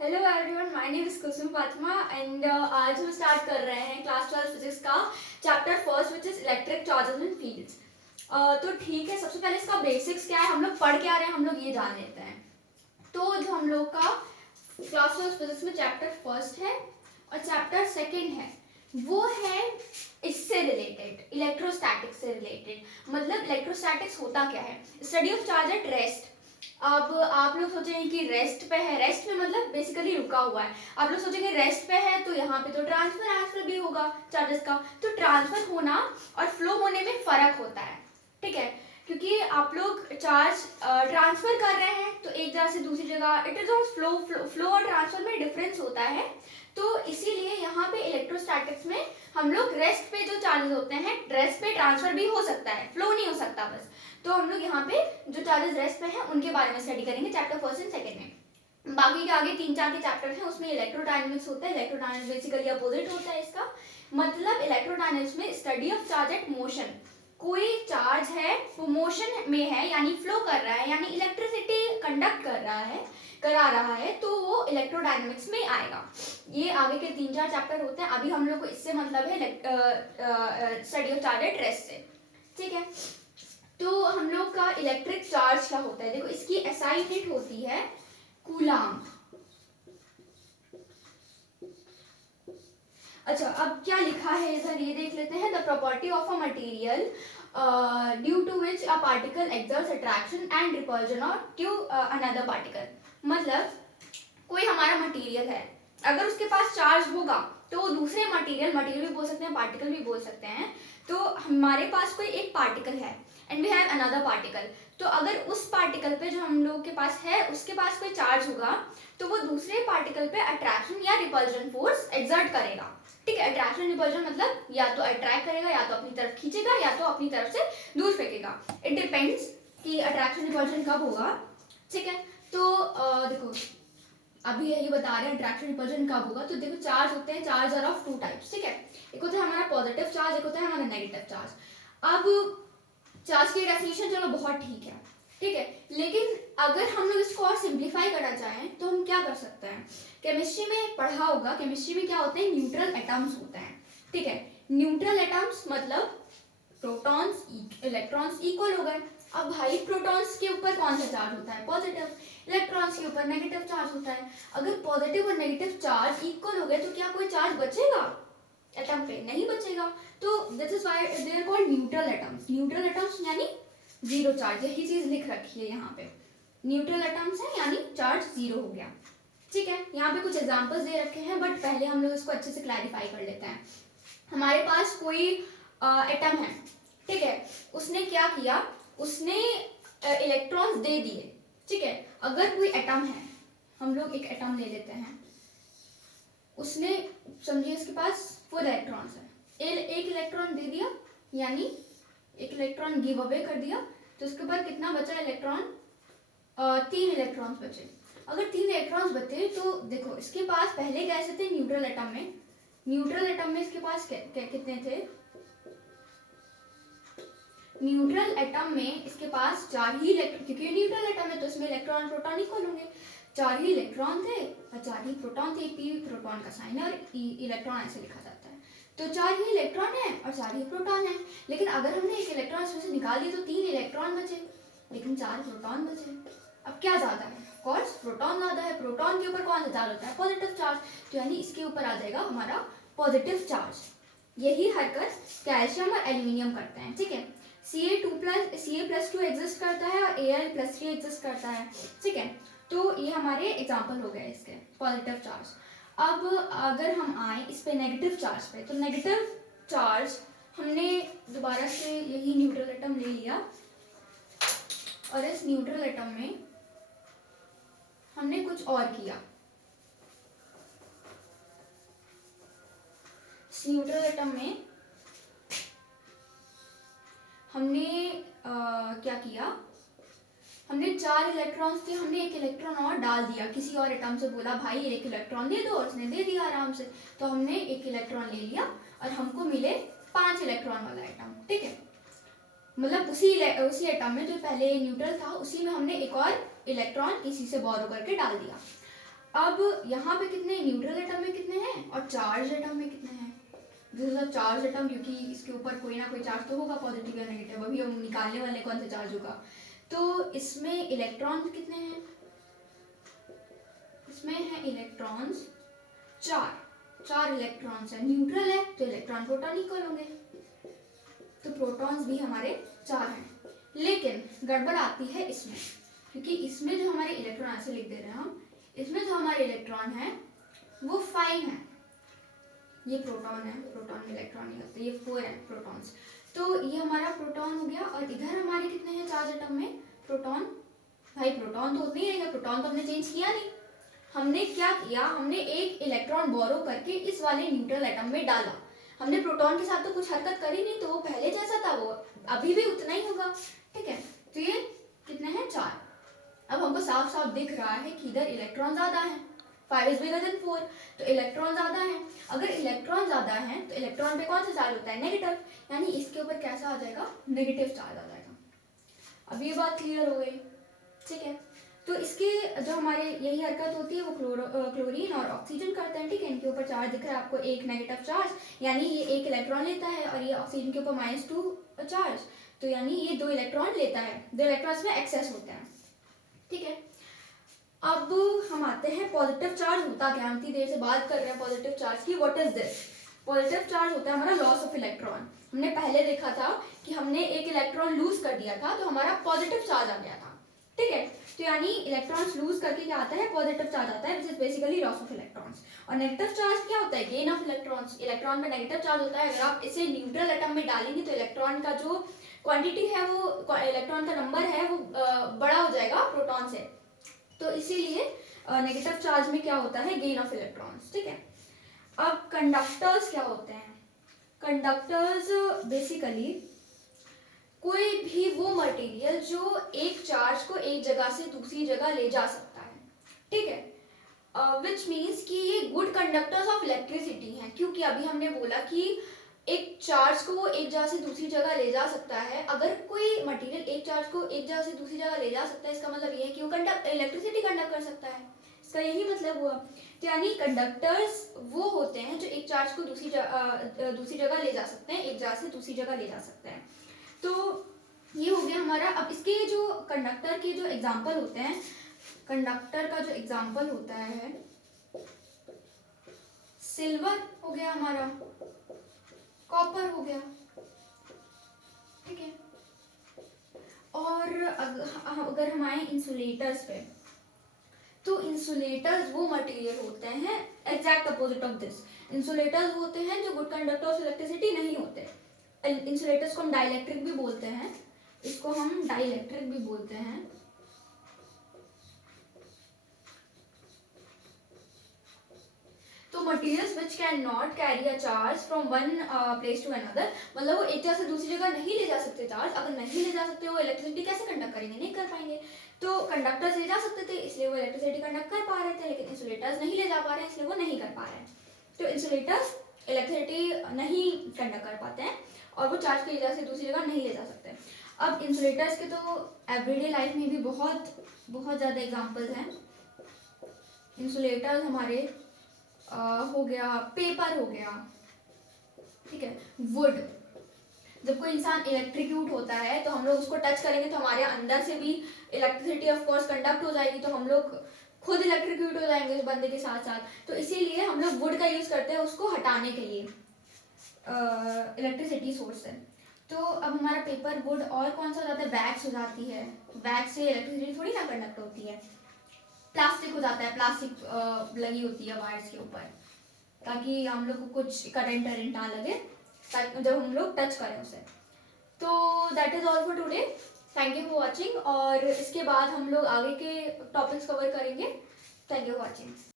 Hello everyone, my name is Kusum Fatima and आज हम start कर रहे हैं क्लास 12 फिजिक्स का chapter first which is electric charges and fields. तो ठीक है, सबसे पहले इसका बेसिक्स क्या है, हम लोग पढ़ के आ रहे हैं, हम लोग ये जान लेते हैं। तो जो हम लोग का क्लास 12 फिजिक्स में चैप्टर फर्स्ट है और चैप्टर सेकेंड है वो है इससे रिलेटेड, इलेक्ट्रोस्टैटिक्स से रिलेटेड। मतलब इलेक्ट्रोस्टैटिक्स होता क्या है, study of charge at rest. अब आप लोग सोचेंगे कि रेस्ट पे है, रेस्ट में मतलब बेसिकली रुका हुआ है। आप लोग सोचेंगे रेस्ट पे है तो यहाँ पे तो ट्रांसफर भी होगा चार्जेस का। तो ट्रांसफर होना और फ्लो होने में फर्क होता है, ठीक है। क्योंकि आप लोग चार्ज ट्रांसफर कर रहे हैं तो एक जगह से दूसरी जगह, इट इज फ्लो और ट्रांसफर में डिफरेंस होता है। तो इसीलिए यहाँ पे इलेक्ट्रोस्टैटिक्स में हम लोग रेस्ट पे जो चार्जेस होते हैं, रेस्ट पे ट्रांसफर भी हो सकता है, फ्लो नहीं हो सकता बस। तो हम लोग यहाँ पे जो चार्जेस रेस्ट पे हैं उनके बारे में स्टडी करेंगे चैप्टर फर्स्ट एंड सेकंड में। बाकी के आगे 3-4 के चैप्टर हैं, उसमें इलेक्ट्रोडायनेमिक्स होता है। इलेक्ट्रोडायनेमिक्स बेसिकली अपोजिट होता है इसका। मतलब इलेक्ट्रोडायनेमिक्स में study of charge at motion. कोई चार्ज है वो मोशन में है यानी फ्लो कर रहा है, यानी इलेक्ट्रिसिटी कंडक्ट करा रहा है, तो वो इलेक्ट्रोडायनेमिक्स में आएगा। ये आगे के 3-4 चैप्टर होते हैं। अभी हम लोग को इससे मतलब है study of charge at rest से, ठीक है। तो हम लोग का इलेक्ट्रिक चार्ज क्या होता है, देखो इसकी एसआई यूनिट होती है कूलाम। अच्छा, अब क्या लिखा है इधर ये देख लेते हैं। The property of a material due to which a particle exerts attraction and repulsion और टू अनदर पार्टिकल। मतलब कोई हमारा मटेरियल है, अगर उसके पास चार्ज होगा तो वो दूसरे मटेरियल भी बोल सकते हैं, पार्टिकल भी बोल सकते हैं। तो हमारे पास कोई एक पार्टिकल है and we have another particle. तो अगर उस पार्टिकल पे जो हम लोग के पास है उसके पास कोई चार्ज होगा तो वो दूसरे पार्टिकल पे अट्रैक्शन या रिपल्जन फोर्स एक्सर्ट करेगा, ठीक है। अट्रैक्शन रिपल्जन मतलब या तो अट्रैक्ट करेगा, या तो अपनी तरफ खींचेगा, या तो अपनी तरफ से दूर फेंकेगा। इट डिपेंड्स कि अट्रैक्शन रिपल्जन कब होगा, ठीक है। तो देखो अभी यही बता रहे हैं अट्रैक्शन रिपल्जन कब होगा। तो देखो चार्ज होते हैं, चार्ज आर ऑफ 2 टाइप्स, ठीक है। एक होता है हमारा पॉजिटिव चार्ज, एक होता है हमारा नेगेटिव चार्ज। अब चार्ज की डेफिनेशन चलो बहुत ठीक है, लेकिन अगर हम लोग इसको और सिंप्लीफाई करना चाहें तो हम क्या कर सकते हैं। केमिस्ट्री में पढ़ा होगा, केमिस्ट्री में क्या होते हैं, न्यूट्रल एटम्स होते हैं, ठीक है। न्यूट्रल एटम्स मतलब प्रोटॉन्स इलेक्ट्रॉन्स इक्वल हो गए। अब भाई प्रोटॉन्स के ऊपर कौन सा चार्ज होता है, पॉजिटिव। इलेक्ट्रॉन्स के ऊपर नेगेटिव चार्ज होता है। अगर पॉजिटिव और नेगेटिव चार्ज इक्वल हो गए तो क्या कोई चार्ज बचेगा एटम पे, नहीं बचेगा। तो this is why they are called neutral atoms. Neutral atoms यानी जीरो चार्ज, यही चीज लिख रखी है यहाँ पे। न्यूट्रल एटम्स है यानी चार्ज जीरो हो गया, ठीक है। यहाँ पे कुछ एग्जांपल्स दे रखे हैं बट पहले हम लोग इसको अच्छे से क्लैरिफाई कर लेते हैं। हमारे पास कोई एटम है, ठीक है। उसने क्या किया, उसने इलेक्ट्रॉन्स दे दिए, ठीक है। अगर कोई एटम है, हम लोग एक एटम ले लेते हैं, उसने समझिए इसके पास 4 इलेक्ट्रॉन्स है, एक इलेक्ट्रॉन दे दिया यानी एक इलेक्ट्रॉन गिव अवे कर दिया। तो उसके बाद कितना बचा इलेक्ट्रॉन, 3 इलेक्ट्रॉन्स बचे। अगर 3 इलेक्ट्रॉन्स बचे तो देखो इसके पास पहले कैसे थे, न्यूट्रल एटम में इसके पास कितने थे, न्यूट्रल एटम में इसके पास 4 ही इलेक्ट्रॉन, क्योंकि न्यूट्रल एटम है तो इसमें इलेक्ट्रॉन और प्रोटॉन इक्वल होंगे। 4 ही इलेक्ट्रॉन थे और 4 ही प्रोटॉन थे। पी प्रोटॉन का साइन है और इलेक्ट्रॉन ऐसे लिखा जाता है। तो 4 ही इलेक्ट्रॉन है और 4 ही प्रोटॉन है। लेकिन अगर हमने एक इलेक्ट्रॉन इसमें से निकाल दिया तो 3 इलेक्ट्रॉन बचे लेकिन 4 प्रोटॉन बचे। अब क्या ज्यादा है, ऑफकोर्स प्रोटॉन ज्यादा है। प्रोटॉन के ऊपर कौन सा चार्ज होता है, पॉजिटिव चार्ज। तो यानी इसके ऊपर आ जाएगा हमारा पॉजिटिव चार्ज। यही हरकत कैल्शियम और एल्यूमिनियम करते हैं, ठीक है। Ca+2 एग्जिस्ट करता है और Al+3 एग्जिस्ट करता है, ठीक है। तो ये हमारे एग्जाम्पल हो गए इसके पॉजिटिव चार्ज। अब अगर हम आए इस पे नेगेटिव चार्ज पे, तो नेगेटिव चार्ज हमने दोबारा से यही न्यूट्रल एटम ले लिया और इस न्यूट्रल एटम में हमने कुछ और किया। इस न्यूट्रल एटम में हमने क्या किया, हमने 4 इलेक्ट्रॉन्स थे, हमने एक इलेक्ट्रॉन और डाल दिया। किसी और एटम से बोला भाई एक इलेक्ट्रॉन दे दो, और उसने दे दिया आराम से। तो हमने एक इलेक्ट्रॉन ले लिया और हमको मिले 5 इलेक्ट्रॉन वाला एटम, ठीक है। मतलब उसी एटम में जो पहले न्यूट्रल था उसी में हमने एक और इलेक्ट्रॉन किसी से बोरो करके डाल दिया। अब यहाँ पे कितने न्यूट्रल एटम में कितने हैं और चार्ज एटम में कितने हैं? This is a charge atom, क्योंकि इसके ऊपर कोई ना कोई चार्ज तो होगा, पॉजिटिव या नेगेटिव, अभी हम निकालने वाले कौन सा चार्ज होगा। तो इसमें इलेक्ट्रॉन कितने हैं? इसमें है इलेक्ट्रॉन्स 4 इलेक्ट्रॉन्स है, न्यूट्रल है तो इलेक्ट्रॉन प्रोटॉन इक्वल होंगे, तो प्रोटॉन्स भी हमारे 4 हैं। लेकिन गड़बड़ आती है इसमें, क्योंकि इसमें जो हमारे इलेक्ट्रॉन, ऐसे लिख दे रहे हैं हम, इसमें जो हमारे इलेक्ट्रॉन है वो 5 है, ये प्रोटॉन है, प्रोटॉन में इलेक्ट्रॉन नहीं होते, ये 4 है प्रोटॉन्स। तो ये हमारा प्रोटॉन हो गया, और इधर हमारे कितने हैं चार्ज एटम में? प्रोटॉन, भाई प्रोटॉन तो उतने ही रहेगा, प्रोटॉन तो हमने चेंज किया नहीं। हमने क्या किया, हमने एक इलेक्ट्रॉन बोरो करके इस वाले न्यूट्रल एटम में डाला। हमने प्रोटॉन के साथ तो कुछ हरकत करी नहीं, तो वो पहले जैसा था वो अभी भी उतना ही होगा, ठीक है। तो ये कितने हैं? 4। अब हमको साफ साफ दिख रहा है कि इधर इलेक्ट्रॉन ज्यादा है, 5 इज बिगर देन 4, तो इलेक्ट्रॉन ज्यादा है। अगर इलेक्ट्रॉन ज्यादा है तो इलेक्ट्रॉन पे कौन सा चार्ज होता है? नेगेटिव, यानी इसके ऊपर कैसा आ जाएगा? नेगेटिव चार्ज आ जाएगा। अब ये बात क्लियर हो गई, ठीक है। तो इसके जो हमारे यही हरकत होती है वो क्लोरीन और ऑक्सीजन करते हैं, ठीक है। इनके ऊपर चार्ज दिख रहा है आपको, एक नेगेटिव चार्ज, यानी ये एक इलेक्ट्रॉन लेता है, और ये ऑक्सीजन के ऊपर -2 चार्ज, तो यानी ये 2 इलेक्ट्रॉन लेता है, 2 इलेक्ट्रॉन्स में एक्सेस होते हैं, ठीक है। अब हम आते हैं पॉजिटिव चार्ज होता क्या, हम इतनी देर से बात कर रहे हैं पॉजिटिव चार्ज की। What is this? Positive charge होता है हमारा लॉस ऑफ इलेक्ट्रॉन। हमने पहले देखा था कि हमने एक इलेक्ट्रॉन लूज कर दिया था तो हमारा पॉजिटिव चार्ज आ गया था, ठीक है। तो यानी इलेक्ट्रॉन्स लूज करके क्या आता है? पॉजिटिव चार्ज आता है, which is basically loss of electrons. और नेगेटिव चार्ज क्या होता है? Gain of electrons. इलेक्ट्रॉन में नेगेटिव चार्ज होता है, अगर आप इसे न्यूट्रल एटम में डालेंगे तो इलेक्ट्रॉन का जो क्वांटिटी है, वो इलेक्ट्रॉन का नंबर है वो बड़ा हो जाएगा प्रोटॉन से, तो इसीलिए नेगेटिव चार्ज में क्या होता है? गेन ऑफ इलेक्ट्रॉन्स, ठीक है। अब कंडक्टर्स क्या होते हैं? कंडक्टर्स बेसिकली कोई भी वो मटेरियल जो एक चार्ज को एक जगह से दूसरी जगह ले जा सकता है, ठीक है। विच मीन्स कि ये गुड कंडक्टर्स ऑफ इलेक्ट्रिसिटी हैं, क्योंकि अभी हमने बोला कि एक चार्ज को वो एक जगह से दूसरी जगह ले जा सकता है। अगर कोई मटेरियल एक चार्ज को एक जगह से दूसरी जगह ले जा सकता है, इसका मतलब ये है कि वो इलेक्ट्रिसिटी कंडक्ट कर सकता है, इसका यही मतलब हुआ। तो यानी कंडक्टर्स वो होते हैं जो एक चार्ज को दूसरी जगह ले जा सकते हैं, एक जगह से दूसरी जगह ले जा सकते हैं। तो ये हो गया हमारा। अब इसके जो कंडक्टर के जो एग्जाम्पल होते हैं, कंडक्टर का जो एग्जाम्पल होता है, सिल्वर हो गया हमारा, कॉपर हो गया, ठीक है। और अगर हम आए इंसुलेटर्स पे, तो इंसुलेटर्स वो मटेरियल होते हैं exact opposite of this. Insulators होते हैं जो गुड कंडक्टर ऑफ इलेक्ट्रिसिटी नहीं होते। इंसुलेटर्स को हम डाइलेक्ट्रिक भी बोलते हैं, इसको हम डाइलेक्ट्रिक भी बोलते हैं। तो materials which can not carry a charge from one place to another, मतलब वो एक जगह से दूसरी जगह नहीं ले जा सकते चार्ज। अगर नहीं ले जा सकते वो इलेक्ट्रिसिटी कैसे कंडक्ट करेंगे? नहीं कर पाएंगे। तो कंडक्टर्स ले जा सकते थे इसलिए वो इलेक्ट्रिसिटी कंडक्ट कर पा रहे थे, लेकिन इंसुलेटर्स नहीं ले जा पा रहे हैं इसलिए वो नहीं कर पा रहे हैं। तो इंसुलेटर्स इलेक्ट्रिसिटी नहीं कंडक्ट कर पाते हैं और वो चार्ज की जगह से दूसरी जगह नहीं ले जा सकते। अब इंसुलेटर्स के तो एवरीडे लाइफ में भी बहुत बहुत ज़्यादा एग्जांपल्स हैं। इंसुलेटर्स हमारे हो गया, पेपर हो गया, ठीक है, वुड। जब कोई इंसान इलेक्ट्रिक्यूट होता है तो हम लोग उसको टच करेंगे तो हमारे अंदर से भी इलेक्ट्रिसिटी ऑफ कोर्स कंडक्ट हो जाएगी, तो हम लोग खुद इलेक्ट्रिक्यूट हो जाएंगे उस बंदे के साथ साथ। तो इसीलिए हम लोग वुड का यूज़ करते हैं उसको हटाने के लिए इलेक्ट्रिसिटी सोर्स से। तो अब हमारा पेपर, वुड, और कौन सा हो जाता है? वैक्स हो जाती है। वैक्स से इलेक्ट्रिसिटी थोड़ी ना कंडक्ट होती है। प्लास्टिक हो जाता है, प्लास्टिक लगी होती है वायर्स के ऊपर ताकि हम लोग को कुछ करंट ना लगे जब हम लोग टच करें उसे। तो that is all for today, thank you for watching. और इसके बाद हम लोग आगे के टॉपिक्स कवर करेंगे। Thank you for watching.